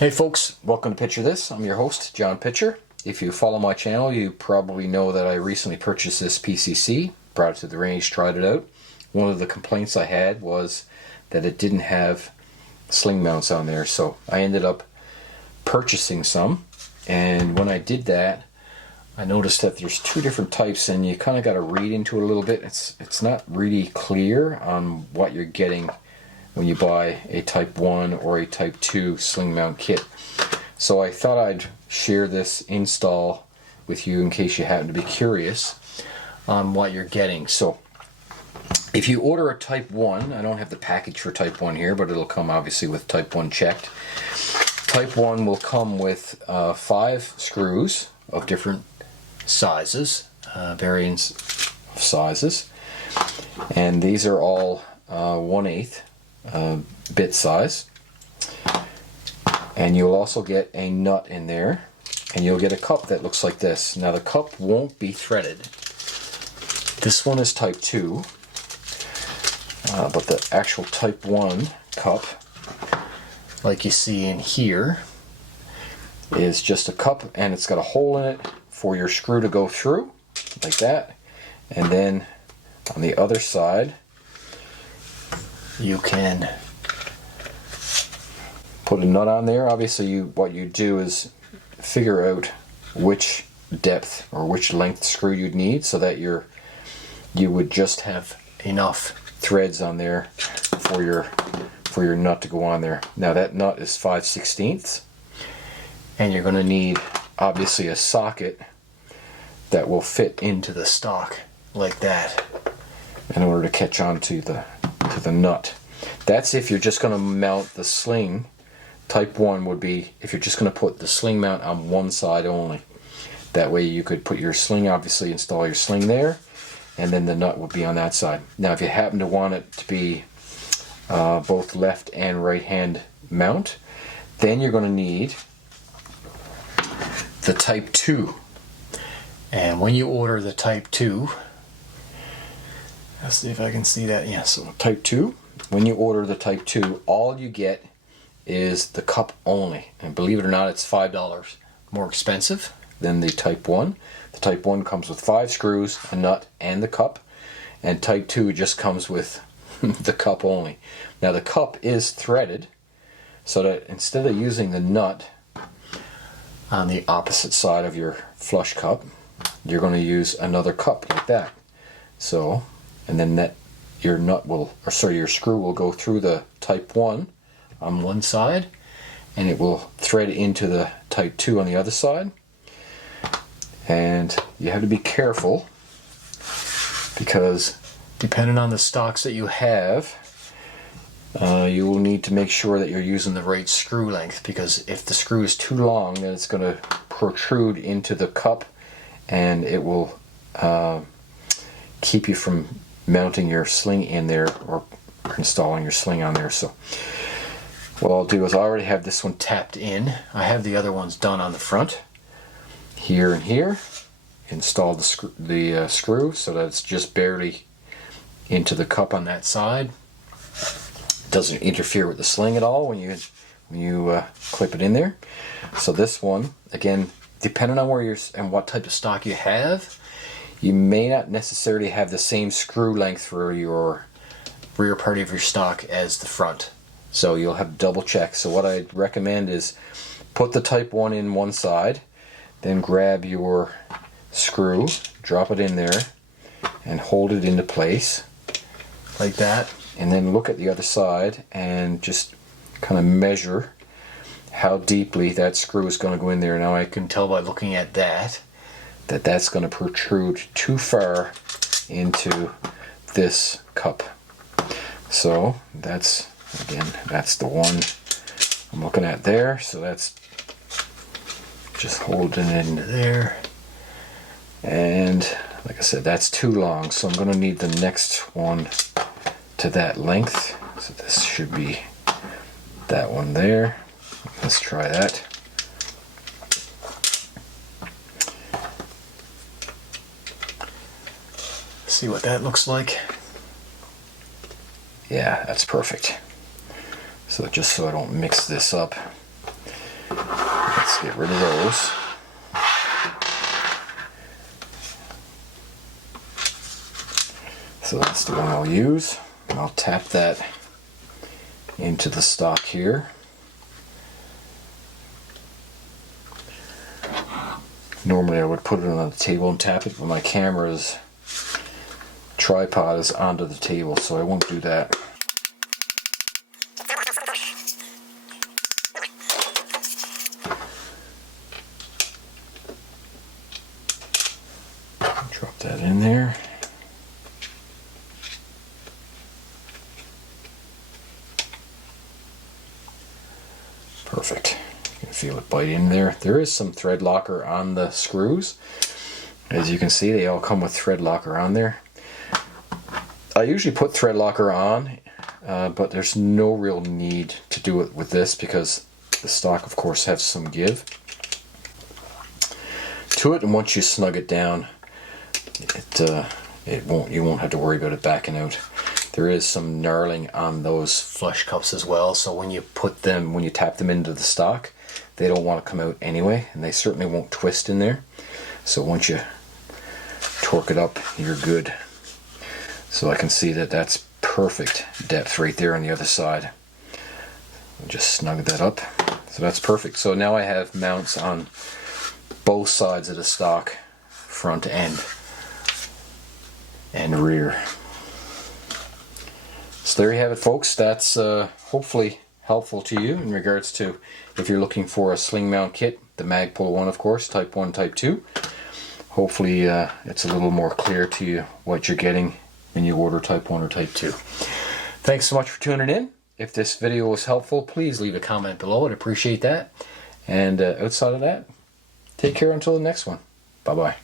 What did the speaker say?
Hey folks, welcome to Picture This. I'm your host, John Pitcher. If you follow my channel, you probably know that I recently purchased this PCC, brought it to the range, tried it out. One of the complaints I had was that it didn't have sling mounts on there, so I ended up purchasing some. And when I did that, I noticed that there's two different types, and you kind of got to read into it a little bit. It's not really clear on what you're getting when you buy a Type 1 or a Type 2 sling mount kit. So I thought I'd share this install with you in case you happen to be curious on what you're getting. So if you order a Type 1, I don't have the package for Type 1 here, but it'll come obviously with Type 1 checked. Type 1 will come with 5 screws of different sizes, variants of sizes, and these are all 1/8 bit size. And you'll also get a nut in there, and you'll get a cup that looks like this. Now the cup won't be threaded. This one is Type 2, but the actual Type 1 cup, like you see in here, is just a cup, and it's got a hole in it for your screw to go through, like that. And then on the other side, you can put a nut on there. Obviously, what you do is figure out which depth or which length screw you'd need, so that you would just have enough threads on there for your nut to go on there. Now that nut is 5/16, and you're going to need obviously a socket that will fit into the stock like that in order to catch on to the nut. That's if you're just going to mount the sling. Type 1 would be if you're just going to put the sling mount on one side only. That way you could put your sling, obviously install your sling there, and then the nut would be on that side. Now if you happen to want it to be both left and right hand mount, then you're going to need the Type 2. And when you order the Type 2, let's see if I can see that. Yeah, so Type 2, when you order the Type 2, all you get is the cup only. And believe it or not, it's $5 more expensive than the Type 1. The Type 1 comes with 5 screws, a nut, and the cup. And Type 2 just comes with the cup only. Now the cup is threaded, so that instead of using the nut on the opposite side of your flush cup, you're going to use another cup like that. So, and then your screw will go through the Type 1 on one side, and it will thread into the Type 2 on the other side. And you have to be careful, because depending on the stocks that you have, you will need to make sure that you're using the right screw length, because if the screw is too long, then it's going to protrude into the cup, and it will keep you from mounting your sling in there or installing your sling on there. So what I'll do is I already have this one tapped in. I have the other ones done on the front, here and here. Install the screw so that it's just barely into the cup on that side. Doesn't interfere with the sling at all when you clip it in there. So this one, again, depending on where and what type of stock you have, you may not necessarily have the same screw length for your rear part of your stock as the front. So you'll have to double check. So what I'd recommend is put the Type 1 in one side, then grab your screw, drop it in there, and hold it into place like that. And then look at the other side and just kind of measure how deeply that screw is going to go in there. Now I can tell by looking at that's going to protrude too far into this cup. So that's the one I'm looking at there. So that's just holding it into there. And like I said, that's too long. So I'm going to need the next one to that length. So this should be that one there. Let's try that. See what that looks like. Yeah, that's perfect. So just so I don't mix this up, Let's get rid of those. So that's the one I'll use. I'll tap that into the stock here. Normally I would put it on the table and tap it, but my camera's tripod is onto the table, so I won't do that. Drop that in there. Perfect. You can feel it bite in there. There is some thread locker on the screws. As you can see, they all come with thread locker on there. I usually put thread locker on, but there's no real need to do it with this because the stock, of course, has some give to it, and once you snug it down, you won't have to worry about it backing out. There is some knurling on those flush cups as well, so when you tap them into the stock, they don't want to come out anyway, and they certainly won't twist in there. So once you torque it up, you're good. So I can see that that's perfect depth right there on the other side. Just snug that up. So that's perfect. So now I have mounts on both sides of the stock, front end and rear. So there you have it, folks. That's hopefully helpful to you in regards to if you're looking for a sling mount kit, the Magpul one, of course, type 1, type 2. Hopefully it's a little more clear to you what you're getting when you order type 1 or type 2. Thanks so much for tuning in. If this video was helpful, please leave a comment below. I'd appreciate that. And outside of that, take care until the next one. Bye-bye.